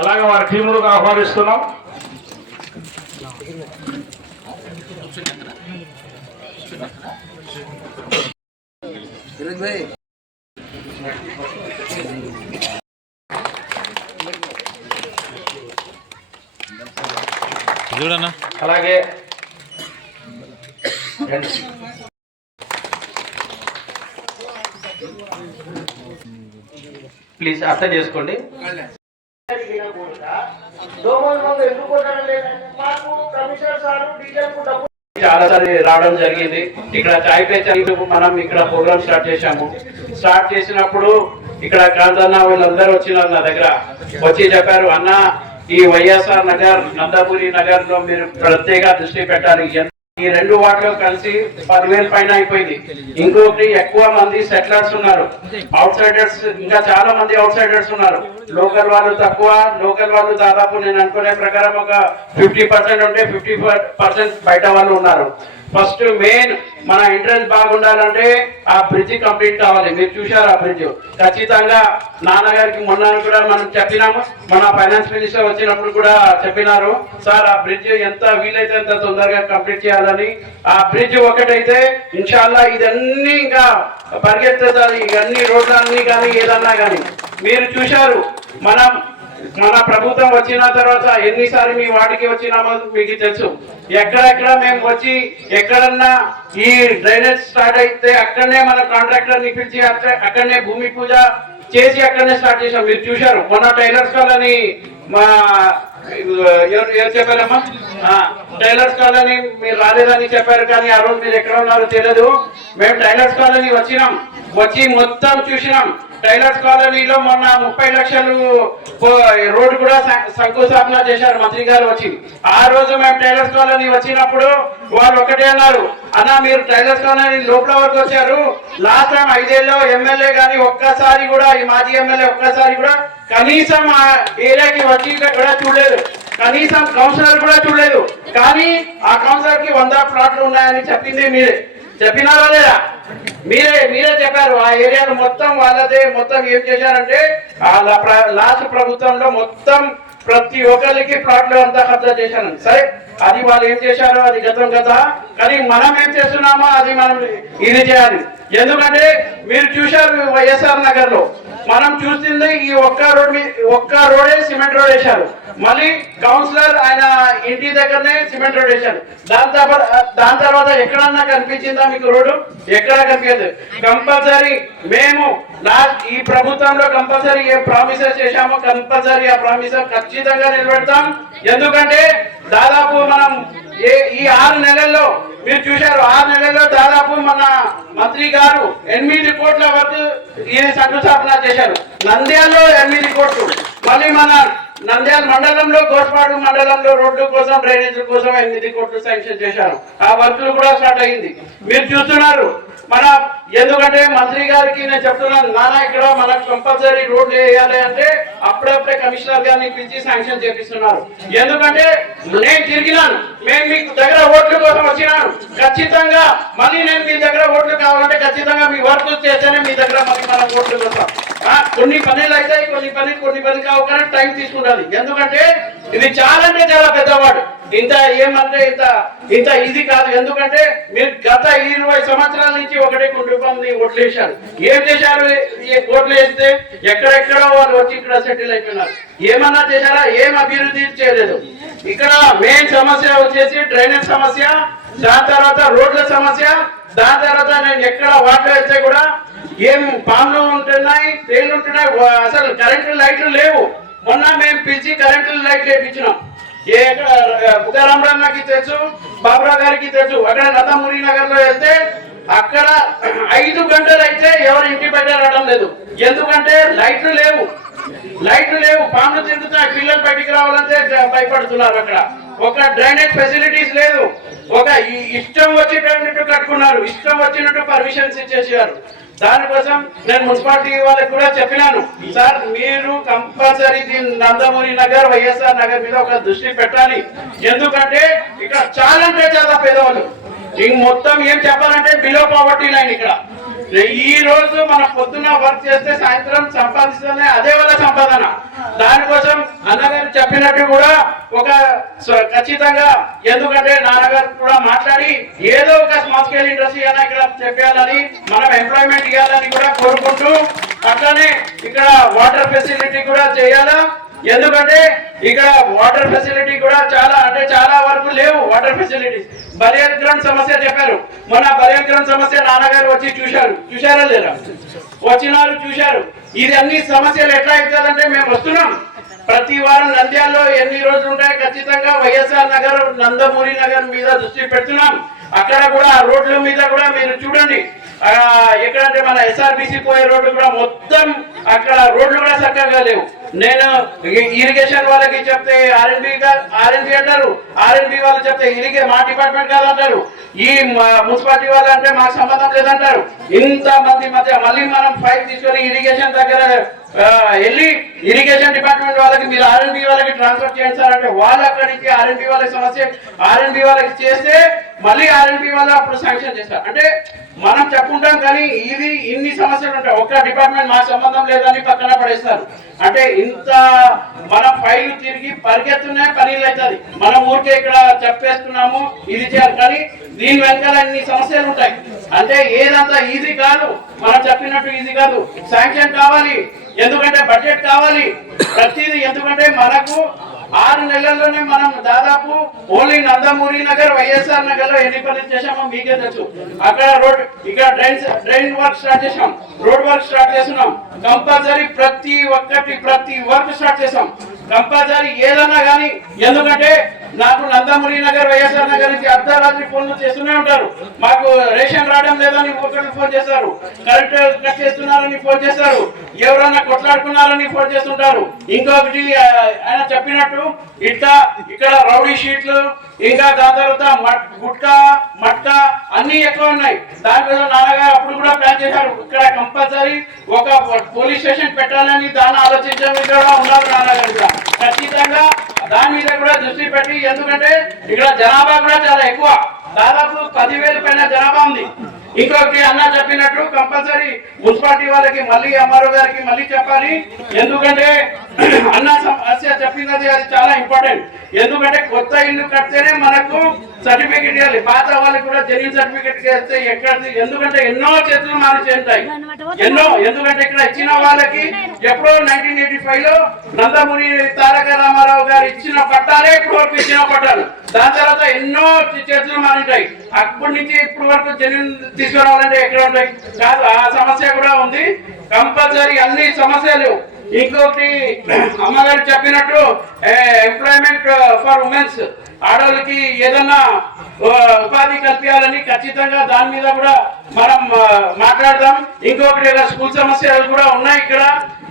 అలాగే వారి టీములకు ఆహ్వానిస్తున్నాం. చూడన్నా. అలాగే ప్లీజ్ అర్థం చేసుకోండి. చాలా సార్లు రావడం జరిగింది. ఇక్కడ చాయ్ పే మనం ఇక్కడ ప్రోగ్రామ్ స్టార్ట్ చేశాము. స్టార్ట్ చేసినప్పుడు ఇక్కడ కాంతన్న వీళ్ళందరూ వచ్చినారు నా దగ్గర. వచ్చి చెప్పారు అన్న ఈ వైఎస్ఆర్ నగర్ నందపురి నగర్లో మీరు ప్రత్యేక దృష్టి పెట్టాలి. ఈ రెండు వాటిలో కలిసి పదివేల పైన అయిపోయింది. ఇంకొకటి ఎక్కువ మంది సెటిలర్స్ ఉన్నారు. అవుట్ సైడర్స్ ఇంకా చాలా మంది అవుట్ సైడర్స్ ఉన్నారు. లోకల్ వాళ్ళు తక్కువ లోకల్ వాళ్ళు దాదాపు నేను అనుకునే ప్రకారం ఒక ఫిఫ్టీ పర్సెంట్ ఉంటే ఫిఫ్టీ పర్సెంట్ బయట వాళ్ళు ఉన్నారు. ఫస్ట్ మెయిన్ మన ఇంట్రెస్ట్ బాగుండాలంటే ఆ బ్రిడ్జ్ కంప్లీట్ కావాలి. మీరు చూశారు ఆ బ్రిడ్జ్ ఖచ్చితంగా నాన్నగారికి మొన్న కూడా మనం చెప్పినాము. మన ఫైనాన్స్ మినిస్టర్ వచ్చినప్పుడు కూడా చెప్పినారు. సార్ ఆ బ్రిడ్జ్ ఎంత వీలైతే అంత తొందరగా కంప్లీట్ చేయాలి. చేయాలని ఆ బ్రిడ్జ్ ఒకటైతే ఇన్షాల్లా ఇదన్నీ ఇంకా పరిగెత్తుతుంది ఇవన్నీ రోడ్లన్నీ కానీ ఏదన్నా కానీ. మీరు చూశారు మనం మన ప్రభుత్వం వచ్చిన తర్వాత ఎన్నిసార్లు మీ వాటికి వచ్చినామో మీకు తెలుసు. ఎక్కడెక్కడ మేము వచ్చి ఎక్కడన్నా ఈ డ్రైనేజ్ స్టార్ట్ అయితే అక్కడనే మన కాంట్రాక్టర్ని పిలిచి అక్కడ- అక్కడనే భూమి పూజ చేసి అక్కడనే స్టార్ట్ చేసాం మీరు చూశారు మొన్న టైలర్స్ వాళ్ళని మా ఎవరు చెప్పారమ్మా? టైలర్స్ కాలనీ మీరు రాలేదని చెప్పారు కానీ ఆ రోజు మీరు ఎక్కడ ఉన్నారో తెలియదు. మేము టైలర్స్ కాలనీ వచ్చినాం. వచ్చి మొత్తం చూసినాం. టైలర్స్ కాలనీలో మొన్న ముప్పై లక్షలు పో- రోడ్డు కూడా శంకుస్థాపన చేశారు మంత్రి గారు వచ్చి. ఆ రోజు మేము టైలర్స్ కాలనీ వచ్చినప్పుడు వాళ్ళు ఒకటే అన్నారు అన్న మీరు టైలర్స్ కాలనీ లోపల వరకు వచ్చారు. లాస్ట్ టైం ఐదేళ్ళలో ఎమ్మెల్యే కానీ ఒక్కసారి కూడా ఈ మాజీ ఎమ్మెల్యే ఒక్కసారి కూడా కనీసం ఆ ఏరియాకి వచ్చి కూడా చూడలేదు. కనీసం కౌన్సిలర్ కూడా చూడలేదు. కానీ ఆ కౌన్సిలర్కి వంద ప్లాట్లు ఉన్నాయని చెప్పింది మీరే. చెప్పినారా లేదా? మీరే మీరే చెప్పారు ఆ ఏరియాలో మొత్తం వాళ్ళదే మొత్తం ఏం చేశారంటే లాస్ట్ ప్రభుత్వంలో మొత్తం ప్రతి ఒక్కరికి ప్లాట్లు అంతా కబ్జా చేశాను సరే అది వాళ్ళు ఏం చేశారు అది గతం కదా. కానీ మనం ఏం చేస్తున్నామో అది మనం ఇది చేయాలి. ఎందుకంటే మీరు చూశారు వైఎస్ఆర్ నగర్లో మనం చూసింది ఈ ఒక్క రోడ్ ఒక్క రోడే సిమెంట్ రోడ్ వేశారు. మళ్ళీ కౌన్సిలర్ ఆయన ఇంటి దగ్గరనే సిమెంట్ రోడ్ వేశారు. దాని తర్వాత దాని తర్వాత ఎక్కడన్నా కనిపించిందా మీకు రోడ్డు? ఎక్కడ కనిపించదు. కంపల్సరీ మేము లాస్ట్ ఈ ప్రభుత్వంలో కంపల్సరీ ఏ ప్రామిసెస్ చేశామో కంపల్సరీ ఆ ప్రామిస్ ఖచ్చితంగా నిలబెడతాం ఎందుకంటే దాదాపు మనం ఏ ఈ ఆరు నెలల్లో మీరు చూశారు ఆరు నెలల్లో దాదాపు మన మంత్రి గారు ఎనిమిది కోట్ల వరకు ఈ శంకుస్థాపన చేశారు. నంద్యాలలో ఎనిమిది కోట్లు. మళ్ళీ మన నంద్యాల మండలంలో గోస్పాడు మండలంలో రోడ్డు కోసం డ్రైనేజ్ కోసం ఎనిమిది కోట్లు శాంక్షన్ చేశారు. ఆ వర్కులు కూడా స్టార్ట్ అయింది మీరు చూస్తున్నారు. మన ఎందుకంటే మంత్రి గారికి నేను చెప్తున్నాను నాన్న ఇక్కడ మనకు కంపల్సరీ రోడ్లు వేయాలి అంటే అప్పుడప్పుడే కమిషనర్ గారిని పిలిచి శాంక్షన్ చేపిస్తున్నారు. ఎందుకంటే నేను తిరిగినాను. మేము మీకు దగ్గర ఓట్ల కోసం వచ్చినాను. ఖచ్చితంగా మళ్ళీ నేను మీ దగ్గర ఓట్లు కావాలంటే ఖచ్చితంగా మీ వర్క్ చేస్తేనే మీ దగ్గర మళ్ళీ మనం ఓట్లు కోసం కొన్ని పనులు అవుతాయి కొన్ని పని కొన్ని పని కావు కానీ టైం తీసుకుంటుంది ఎందుకంటే ఇది చాలా అంటే చాలా పెద్దవాడు. ఇంత ఏమంటే ఇంత ఇంత ఇది కాదు. ఎందుకంటే మీరు గత ఇరవై సంవత్సరాల నుంచి ఒకటే కుటుంబంని ఓట్లు వేశారు. ఏం చేశారు? ఓట్లు వేస్తే ఎక్కడెక్కడో వాళ్ళు వచ్చి ఇక్కడ సెటిల్ అయిపోయినారు. ఏమన్నా చేశారా? ఏం అభివృద్ధి చేయలేదు. ఇక్కడ మెయిన్ సమస్య వచ్చేసి డ్రైనేజ్ సమస్య దాని తర్వాత రోడ్ల సమస్య దాని తర్వాత నేను ఎక్కడ వాటర్ వేస్తే కూడా ఏం పాములు ఉంటున్నాయి తేళ్ళు ఉంటున్నాయి అసలు కరెంటు లైట్లు లేవు. మొన్న మేము పిలిచి కరెంటు లైట్లు వేయించినాం ఏ బుగారామరావుకి తెలుసు బాబురావు గారికి తెలుసు. అక్కడ నందమూరి నగర్లో వెళ్తే అక్కడ ఐదు గంటలు అయితే ఎవరు ఇంటి బయట రావడం లేదు. ఎందుకంటే లైట్లు లేవు. లైట్లు లేవు. పాములు తిరుగుతున్నాయి పిల్లలు బయటికి రావాలంటే భయపడుతున్నారు అక్కడ. ఒక డ్రైనేజ్ ఫెసిలిటీస్ లేదు. ఒక ఇష్టం వచ్చేటట్టు కట్టుకున్నారు. ఇష్టం వచ్చినట్టు పర్మిషన్స్ ఇచ్చేసారు. దానికోసం నేను మున్సిపాలిటీ వాళ్ళకి కూడా చెప్పినాను. సార్ మీరు కంపల్సరీ దీని నందమూరి నగర్ వైఎస్ఆర్ నగర్ మీద ఒక దృష్టి పెట్టాలి. ఎందుకంటే ఇక్కడ చాలా అంటే చాలా పేదవాళ్ళు. ఇంక మొత్తం ఏం చెప్పాలంటే బిలో పావర్టీ లైన్ ఇక్కడ. ఈ రోజు మనం పొద్దున్న వర్క్ చేస్తే సాయంత్రం సంపాదిస్తేనే అదే వల్ల సంపాదన. దానికోసం అన్నగారు చెప్పినట్టు కూడా ఒక ఖచ్చితంగా ఎందుకంటే నాన్నగారు కూడా మాట్లాడి ఏదో ఒక స్మాల్ స్కేల్ ఇండస్ట్రీ అయినా ఇక్కడ చెప్పాలని మనం ఎంప్లాయ్మెంట్ ఇవ్వాలని కూడా కోరుకుంటూ అట్లానే ఇక్కడ వాటర్ ఫెసిలిటీ కూడా చేయాలా? ఎందుకంటే ఇక్కడ వాటర్ ఫెసిలిటీ కూడా చాలా అంటే చాలా వరకు లేవు వాటర్ ఫెసిలిటీస్ బరియల్ సమస్య చెప్పారు. మొన్న బరియల్ సమస్య నాన్నగారు వచ్చి చూశారు. చూశారా లేదా? వచ్చినారు చూశారు. ఇది అన్ని సమస్యలు ఎట్లా అవుతుందంటే మేము వస్తున్నాం. ప్రతి వారం నంద్యాలలో ఎన్ని రోజులు ఉంటాయి? ఖచ్చితంగా వైఎస్ఆర్ నగర్ నందమూరి నగర్ మీద దృష్టి పెడుతున్నాం. అక్కడ కూడా ఆ రోడ్ల మీద కూడా మీరు చూడండి. ఎక్కడంటే మన ఎస్ఆర్బిసి పోయే రోడ్డు కూడా మొత్తం అక్కడ రోడ్లు కూడా చక్కగా లేవు. నేను ఇరిగేషన్ వాళ్ళకి చెప్తే ఆర్ఎన్బి ఆర్ఎన్బి అంటారు. ఆర్ఎన్బి వాళ్ళు చెప్తే ఇరిగే మా డిపార్ట్మెంట్ కాదంటారు ఈ మున్సిపాలిటీ వాళ్ళు అంటే మాకు సంబంధం లేదంటారు. ఇంత మంది మధ్య మళ్ళీ మనం ఫైల్ తీసుకొని ఇరిగేషన్ దగ్గర వెళ్ళి ఇరిగేషన్ డిపార్ట్మెంట్ వాళ్ళకి మీరు ఆర్ఎన్బి వాళ్ళకి ట్రాన్స్ఫర్ చేయండి సార్ అంటే వాళ్ళు అక్కడి నుంచి ఆర్ఎన్బి వాళ్ళకి సమస్య ఆర్ఎన్బి వాళ్ళకి చేస్తే మళ్ళీ ఆర్ఎన్బి వాళ్ళు అప్పుడు శాంక్షన్ చేస్తారు. అంటే మనం చెప్పుకుంటాం కానీ ఇది ఇన్ని సమస్యలు ఉంటాయి. ఒక్క డిపార్ట్మెంట్ మా సంబంధం లేదని పక్కన పడేస్తారు. అంటే ఇంత మన ఫైల్ తిరిగి పరిగెత్తునే పనులు అవుతుంది. మనం ఊరికే ఇక్కడ చెప్పేస్తున్నాము ఇది చేయాలి. కానీ దీని వెనకాల ఇన్ని సమస్యలు ఉంటాయి? అంటే ఏదంతా ఈజీ కాదు. మనం చెప్పినట్టు ఈజీ కాదు. శాంక్షన్ కావాలి. ఎందుకంటే బడ్జెట్ కావాలి. ప్రతిదీ ఎందుకంటే మనకు ఆరు నెలల్లోనే మనం దాదాపు ఓన్లీ నందమూరి నగర్ వైఎస్ఆర్ నగర్లో ఎన్ని పనులు మీకే తెలుసు. అక్కడ రోడ్ ఇక్కడ డ్రైన్ డ్రైన్ వర్క్ స్టార్ట్ చేసాం రోడ్ వర్క్ స్టార్ట్ చేస్తున్నాం. కంపల్సరీ ప్రతి ఒక్కటి ప్రతి వర్క్ స్టార్ట్ చేసాం కంపల్సరీ ఏదన్నా కానీ ఎందుకంటే నాకు నందమూరి నగర్ వైఎస్ఆర్ నగర్ నుంచి అర్ధరాత్రి ఫోన్లు చేస్తూనే ఉంటారు. మాకు రేషన్ రావడం లేదని ఒకరికి ఫోన్ చేస్తారు. కరెంట్ కట్ చేస్తున్నారని ఫోన్ చేస్తారు. ఎవరన్నా కొట్లాడుకున్నారని ఫోన్ చేస్తుంటారు. ఇంకొకటి ఆయన చెప్పినట్టు ఇట్లా ఇక్కడ రౌడీ షీట్లు ఇంకా దాని తర్వాత గుట్కా మట్కా అన్ని ఎక్కువ ఉన్నాయి. దాని మీద నాన్నగారు అప్పుడు కూడా ప్లాన్ చేశారు. ఇక్కడ కంపల్సరీ ఒక పోలీస్ స్టేషన్ పెట్టాలని దాన్ని ఆలోచించడం కూడా ఉన్నారు నాన్నగారు ఖచ్చితంగా దాని మీద కూడా దృష్టి పెట్టి ఎందుకంటే ఇక్కడ జనాభా కూడా చాలా ఎక్కువ. దాదాపు పదివేలు పైన జనాభా ఉంది. ఇంకొకటి అన్న చెప్పినట్టు కంపల్సరీ మున్సిపాలిటీ వాళ్ళకి మళ్ళీ ఎంఆర్ఓ గారికి మళ్ళీ చెప్పాలి. ఎందుకంటే అన్న సమస్య చెప్పినది అది చాలా ఇంపార్టెంట్. ఎందుకంటే కొత్త ఇల్లు కడితేనే మనకు సర్టిఫికేట్ ఇవ్వాలి. పాత వాళ్ళకి కూడా జన్యున్ సర్టిఫికేట్ చేస్తే ఎక్కడ ఎందుకంటే ఎన్నో చేతులు మార్చి ఉంటాయి ఎన్నో. ఎందుకంటే ఇక్కడ ఇచ్చిన వాళ్ళకి ఎప్పుడో నైన్టీన్ ఎయిటీ ఫైవ్లో నందమూరి తారక రామారావు గారు ఇచ్చిన పట్టాలే ఇప్పుడు వరకు ఇచ్చిన పట్టాలు. దాని తర్వాత ఎన్నో చేతులు మారింటాయి అప్పటి నుంచి ఇప్పుడు వరకు జన్యున్ తీసుకురావాలంటే ఎక్కడ ఉంటాయి? కాదు ఆ సమస్య కూడా ఉంది. కంపల్సరీ అన్ని సమస్యలు ఇంకొకటి అమ్మగారు చెప్పినట్టు ఎంప్లాయ్మెంట్ ఫర్ ఉమెన్స్ ఆడవాళ్ళకి ఏదన్నా ఉపాధి కల్పించాలని ఖచ్చితంగా దాని మీద కూడా మనం మాట్లాడదాం. ఇంకొకటి స్కూల్ సమస్యలు కూడా ఉన్నాయి ఇక్కడ.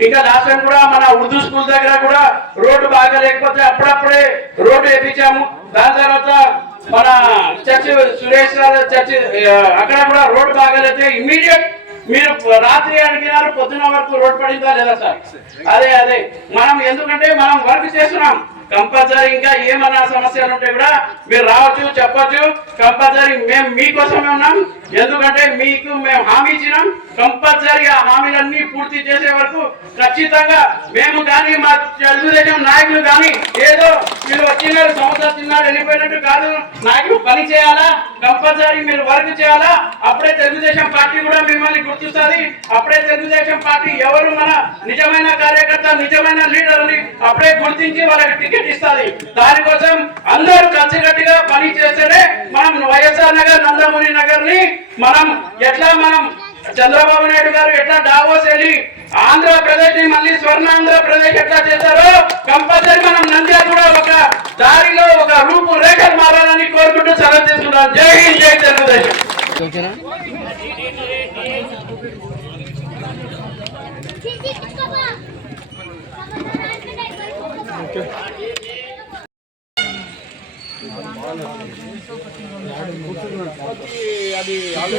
ఇంకా లాస్ట్ టైం కూడా మన ఉర్దూ స్కూల్ దగ్గర కూడా రోడ్డు బాగా లేకపోతే అప్పుడప్పుడే రోడ్డు వేపించాము. దాని తర్వాత మన చర్చ్ సురేష్ చర్చి చర్చ్ అక్కడ కూడా రోడ్డు బాగాలైతే ఇమ్మీడియట్ మీరు రాత్రి అడిగినారు పొద్దున వరకు రోడ్ పడిందా లేదా సార్? అదే అదే. మనం ఎందుకంటే మనం వర్క్ చేస్తున్నాం. కంపల్సరీ ఇంకా ఏమన్నా సమస్యలు ఉంటే కూడా మీరు రావచ్చు చెప్పొచ్చు. కంపల్సరీ మేము మీకోసమే ఉన్నాం. ఎందుకంటే మీకు మేము హామీ ఇచ్చినాం. కంపల్సరీ ఆ హామీలన్నీ పూర్తి చేసే వరకు ఖచ్చితంగా మేము కానీ మా తెలుగుదేశం నాయకులు కానీ ఏదో మీరు వచ్చినారు సంవత్సరం తిన్నారు వెళ్ళిపోయినట్టు కాదు. నాయకులు పని చేయాలా? కంపల్సరీ మీరు వర్క్ చేయాలా? అప్పుడే తెలుగుదేశం పార్టీ కూడా మిమ్మల్ని గుర్తిస్తుంది. అప్పుడే తెలుగుదేశం పార్టీ ఎవరు మన నిజమైన కార్యకర్త నిజమైన లీడర్ అని అప్పుడే గుర్తించి వాళ్ళకి టికెట్ ఇస్తుంది దానికోసం అందరూ కలిసికట్టుగా పని చేస్తేనే మనం వైఎస్ఆర్ నగర్ నందమూరి నగర్ని మనం ఎట్లా మనం చంద్రబాబు నాయుడు గారు ఎట్లా డావోస్ వెళ్ళి ఆంధ్రప్రదేశ్ని మళ్ళీ స్వర్ణ ఆంధ్రప్రదేశ్ ఎట్లా చేశారో కంపల్సరీ మనం నంద్యాల కూడా ఒక దారిలో ఒక రూపు రేఖలు మారాలని కోరుకుంటూ సెలవు తీసుకున్నాం జై హింద్ జై తెలుగుదేశం అది